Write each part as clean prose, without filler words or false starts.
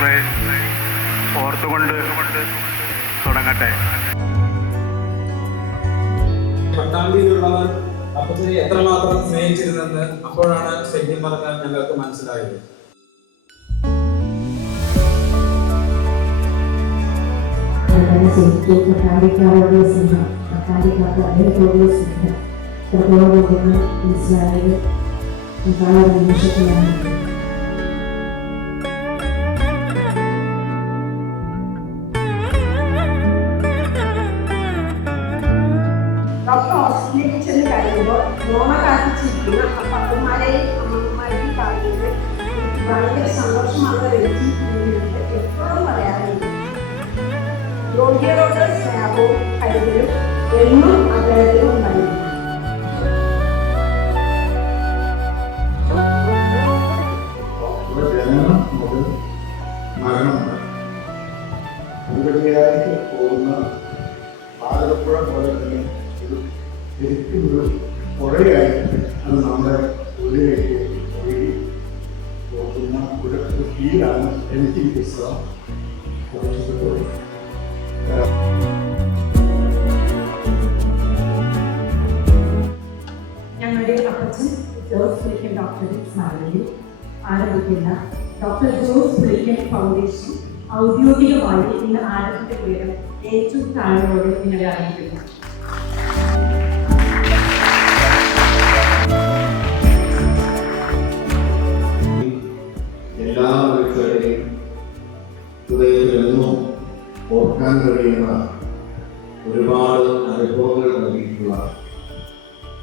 ഡോക്ടറെ ഓർത്തുകൊണ്ട് തുടങ്ങട്ടെ. പട്ടാമ്പിയിലുള്ളവർ അപ്പച്ചനെ എത്രമാത്രം സ്നേഹിച്ചിരുന്നെന്ന് അപ്പോഴാണ് ശരിക്കും പറഞ്ഞാൽ ഞങ്ങൾക്ക് മനസ്സിലായത്. പട്ടാമ്പിക്കാരോട് സ്നേഹം, പട്ടാമ്പിക്കാർക്ക് അദ്ദേഹത്തോടുള്ള സ്നേഹം പ്രബോധനം മനസ്സിലായത് ആ നിമിഷത്തിലാണ്. ഡോക്ടർ ഹോസ്പിറ്റലിൽ ചെന്ന് കഴിയുമ്പോൾ മോണ കാത്തിച്ചിരിക്കുന്ന അപ്പന്മാരെയും അമ്മമാരെയും കാണുന്നത് ഭയങ്കര സന്തോഷമാണ്. വ്യക്തി എപ്പോഴും പറയാറുണ്ട്. രോഗികളോട് സ്നേഹവും കരുതലും എന്നും അദ്ദേഹത്തിന് ഉണ്ടായിരുന്നു. ജനനം മുതൽ മരണം വരെ പോകുന്ന ഭാരതപ്പുഴ പോലെ തന്നെ ശരിക്കും ഒരു പുഴയായി അത് നമ്മുടെ ഉള്ളിലേക്ക് ഒഴുകി പോകുന്ന ഒരു ഫീലാണ് എനിക്ക് ഈ പുസ്തകം കുറച്ചിട്ടുള്ളത്. ഞങ്ങളുടെ അപ്പച്ചൻ ജോസ് പുളിക്കൻ ഡോക്ടറേറ്റ് സ്മാരകയിൽ ആരംഭിക്കുന്ന ഡോക്ടർ ജോസ് പുളിക്കൻ ഫൗണ്ടേഷൻ ഔദ്യോഗികമായി ഇന്ന് ആരംഭിച്ച വിവരം ഏറ്റവും താഴ്മയോടെ നിങ്ങളെ അറിയിക്കുന്നു. എല്ലാ വ്യക്തികളെയും ഹൃദയത്തിലെന്നും ഓർക്കാൻ കഴിയുന്ന ഒരുപാട് അനുഭവങ്ങൾ നൽകിയിട്ടുള്ള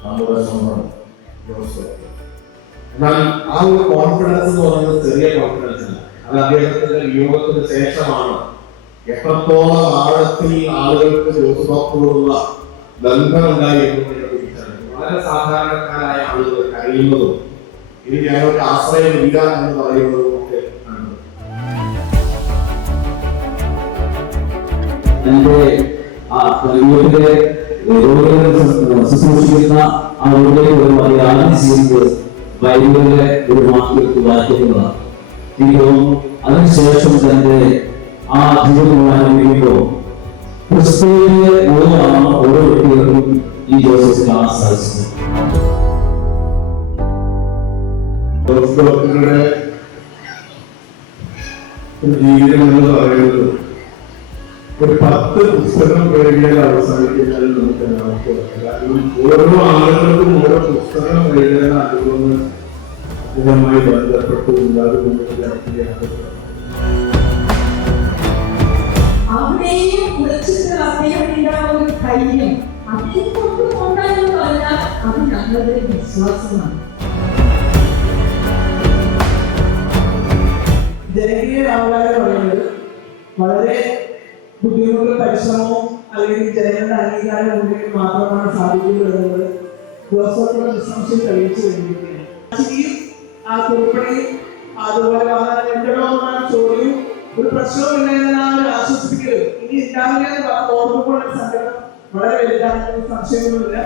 നമ്മുടെ സ്വന്തം ജോസഫ്. എന്നാൽ ആ ഒരു കോൺഫിഡൻസ് എന്ന് പറയുന്നത് ചെറിയ കോൺഫിഡൻസ് അല്ല. അത് അദ്ദേഹത്തിന്റെ വിയോഗത്തിന് ശേഷമാണ് എത്രത്തോളം ആഴത്തിൽ ആളുകൾക്ക് ജോസഫ് ഡോക്ടറോടുള്ള ബന്ധമുണ്ടായിരുന്നു എന്ന് തിരിച്ചറിഞ്ഞു. വളരെ സാധാരണക്കാരായ ആളുകൾ കഴിയുന്നതും ഇനി ഞങ്ങൾക്ക് ആശ്രയമില്ല എന്ന് പറയുന്നതും ഒക്കെ ആണ്. എന്റെ വീട്ടിലെ ശുശ്രൂഷിക്കുന്ന ആ വീട്ടിലേക്ക് ഒരു ആദ്യം ചെയ്യുന്നത് ബൈബിളിലെ ഒരു വാക്യത്തിൽ വായിക്കുന്നതാണ്. എനിക്കും അതിനുശേഷം തന്റെ ആ ജീവിതം ആരംഭിക്കുമ്പോൾ ക്രിസ്തുവിന്റെ മൂലമാണ് ഓരോ വ്യക്തികൾക്കും ഈ ജോസഫ് കാണാൻ സാധിച്ചത്. ഡോക്ടറുടെ ജീവിതം എന്ന് പറയുന്നത് ഒരു 10 പുസ്തകം എഴുതിയാൽ അവസാനിക്കാൻ നമുക്ക് എല്ലാവർക്കും ഓരോ ആളുകൾക്കും ഓരോ പുസ്തകം എഴുതുന്ന അനുഭവങ്ങൾ അതുമായി ബന്ധപ്പെട്ട് അവിടെയും കുറിച്ചിട്ട് അദ്ദേഹത്തിന്റെ ഒരു ധൈര്യം അതിനെ കൊണ്ടുകൊണ്ടെന്ന് പറഞ്ഞാൽ അത് ഞങ്ങളുടെ വിശ്വാസമാണ്. ജനകീയ രാമകാരം പറയുന്നത് വളരെ ബുദ്ധിമുട്ടും പരിശ്രമവും അല്ലെങ്കിൽ ജനങ്ങളുടെ അംഗീകാരം ഉണ്ടെങ്കിൽ മാത്രമാണ് സാധിക്കുന്നത് എന്നത് ജോസഫിന്റെ നിസ്സംശയം തെളിയിച്ചു കഴിഞ്ഞിരിക്കുകയാണ്. ആ കുറിപ്പടിയും അതുപോലെ എന്റെ ചോദ്യവും ഒരു പ്രശ്നവും ഇല്ലെന്നാണ് ആശ്വസിപ്പിക്കുന്നത്. ഇനി ഇല്ലാതെ ഓർമ്മ സങ്കടം വളരെ വലുതാണ്, സംശയമൊന്നുമില്ല.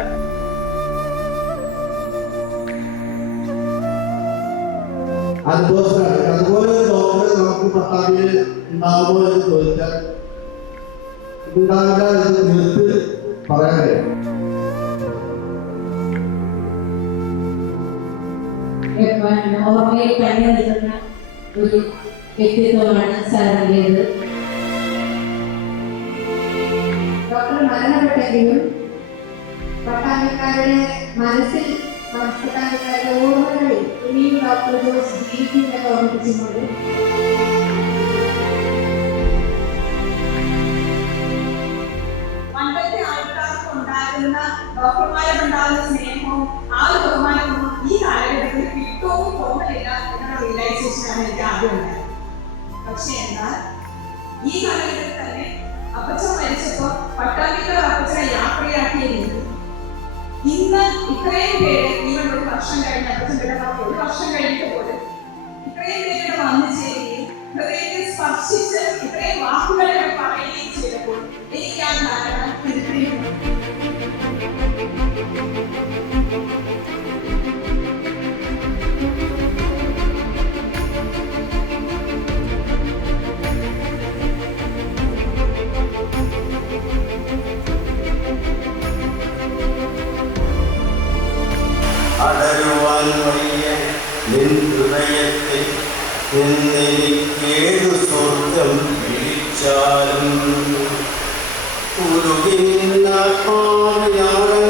അതുപോലെ ഡോക്ടർ നമുക്ക് പട്ടാമ്പിയിൽ ഉണ്ടാകുമോ എന്ന് ചോദിച്ചാൽ ഉണ്ടാകില്ല എന്ന് തീർത്ത് പറയാൻ കഴിയും. ഓർമ്മയിൽ തന്നെ നിൽക്കുന്ന ഒരു വ്യക്തിത്വമാണ് സാറിൻ്റേത്. ഡോക്ടർ മരണപ്പെട്ടെങ്കിലും പട്ടാമ്പിക്കാരുടെ മനസ്സിൽ പട്ടാമ്പിക്കാരുടെ ഓർമ്മകളിൽ ഇനിയും ഡോക്ടർ ജോസ് ജീവിക്കുമെന്ന് ഓർമ്മിപ്പിച്ചുകൊണ്ട് പണ്ടത്തെ ആൾക്കാർക്ക് ഉണ്ടായിരുന്ന ഡോക്ടർമാരുണ്ടാകുന്ന സ്നേഹവും ആ ഒരു ബഹുമാനവും ഈ കാലഘട്ടത്തിൽ കിട്ടുമോ തോന്നില്ല എന്നുള്ള റിയലൈസേഷനാണ് എനിക്ക് ആദ്യം ഉണ്ടായത്. പക്ഷെ എന്നാൽ ഈ കാലഘട്ടത്തിൽ തന്നെ അപ്പച്ചൻ മരിച്ചപ്പോൾ പട്ടാമ്പിക്കാർ അപ്പച്ചനെ യാത്രയാക്കിയിരുന്നു. ഇന്ന് ഇത്രയും പേര് ഈവൻ ഒരു വർഷം കഴിഞ്ഞ അപ്പച്ചൻ്റെ ഒരു വർഷം കഴിഞ്ഞിട്ട് പോലും ഇത്രയും പേരുടെ വന്നു ചേരുകയും ഹൃദയത്തിൽ സ്പർശിച്ച് ഇത്രയും വാക്കുകളെ പറയുകയും ചെയ്തപ്പോൾ എനിക്ക് ആ ധാരണ തിരുത്തിയിരുന്നു. അടരുവാൻ വയ്യ നിൻ ഹൃദയത്തിൽ നിന്നെനിക്കേതു സ്വർഗം വിളിച്ചാലും ഉരുകി നിന്നാത്മാവിനാണ്